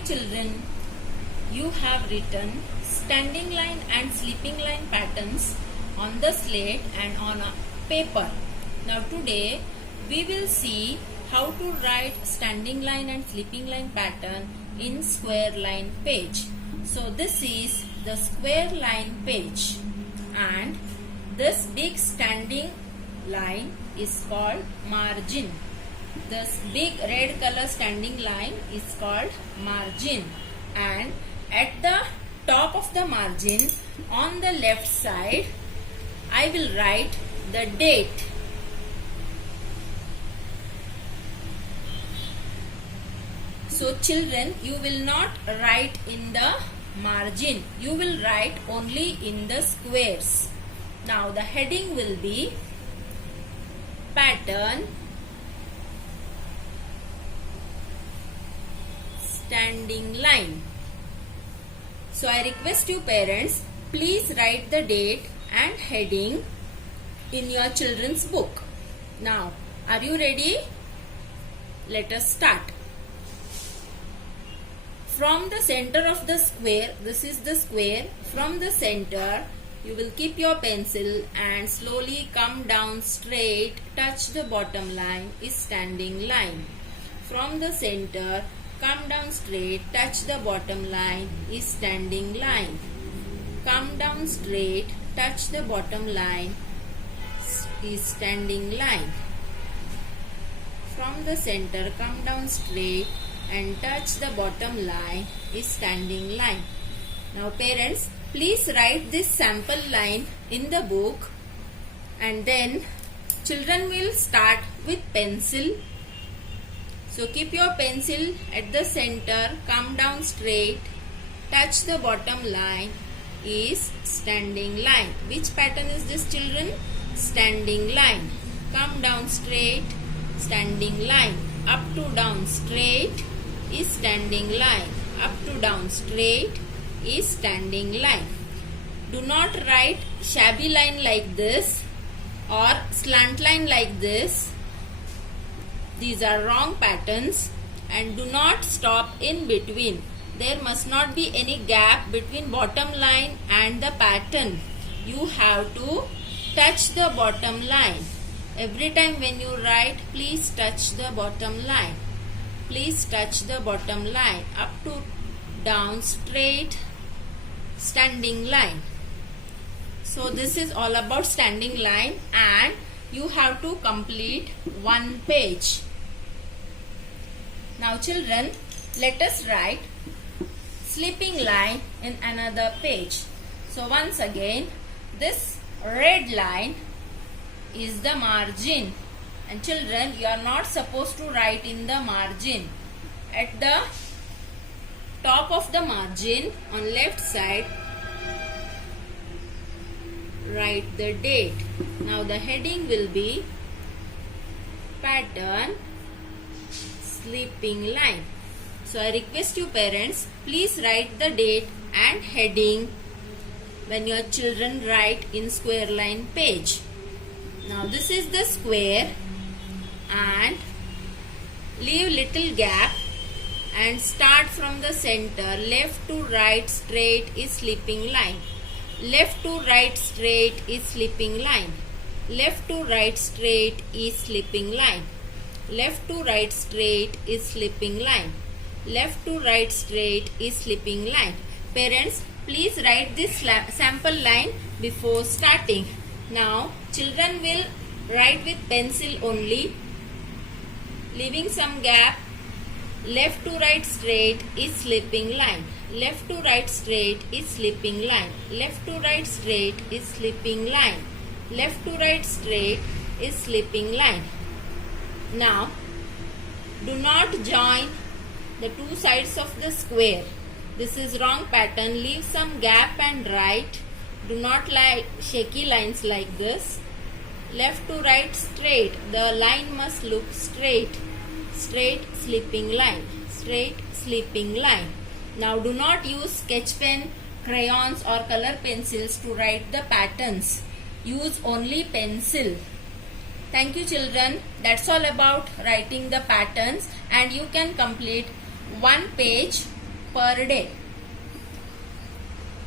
children, you have written standing line and sleeping line patterns on the slate and on a paper. Now today we will see how to write standing line and sleeping line pattern in square line page. So this is the square line page, and this big standing line is called margin. This big red color standing line is called margin, and at the top of the margin on the left side I will write the date. So children, you will not write in the margin, you will write only in the squares. Now the heading will be pattern standing line. So I request you parents, please write the date and heading in your children's book. Now, are you ready? Let us start. From the center of the square, this is the square, from the center you will keep your pencil and slowly come down straight, touch the bottom line is standing line. From the center, come down straight, touch the bottom line is standing line. Come down straight, touch the bottom line is standing line. From the center, come down straight and touch the bottom line is standing line. Now parents, please write this sample line in the book, and then children will start with pencil. So keep your pencil at the center, come down straight, touch the bottom line is standing line. Which pattern is this children? Standing line. Come down straight, standing line. Up to down straight is standing line. Up to down straight is standing line. Do not write shabby line like this or slant line like this. These are wrong patterns, and do not stop in between. There must not be any gap between bottom line and the pattern. You have to touch the bottom line. Every time when you write, please touch the bottom line. Please touch the bottom line. Up to down straight standing line. So this is all about standing line, and you have to complete one page. Now children, let us write sleeping line in another page. So once again, this red line is the margin, and children, you are not supposed to write in the margin. At the top of the margin on left side, write the date. Now the heading will be pattern sleeping line. So I request you parents, please write the date and heading when your children write in square line page. Now this is the square, and leave little gap and start from the center. Left to right straight is sleeping line. Left to right straight is sleeping line. Left to right straight is sleeping line. Left to right straight is sleeping line. Left to right straight is sleeping line. Parents, please write this sample line before starting. Now children will write with pencil only, leaving some gap. Left to right straight is sleeping line. Left to right straight is sleeping line. Left to right straight is sleeping line. Left to right straight is sleeping line. Now do not join the two sides of the square. This is wrong pattern. Leave some gap and write. Do not like shaky lines like this. Left to right straight. The line must look straight. Straight sleeping line. Straight sleeping line. Now do not use sketch pen, crayons or color pencils to write the patterns. Use only pencil. Thank you children. That's all about writing the patterns, and you can complete one page per day.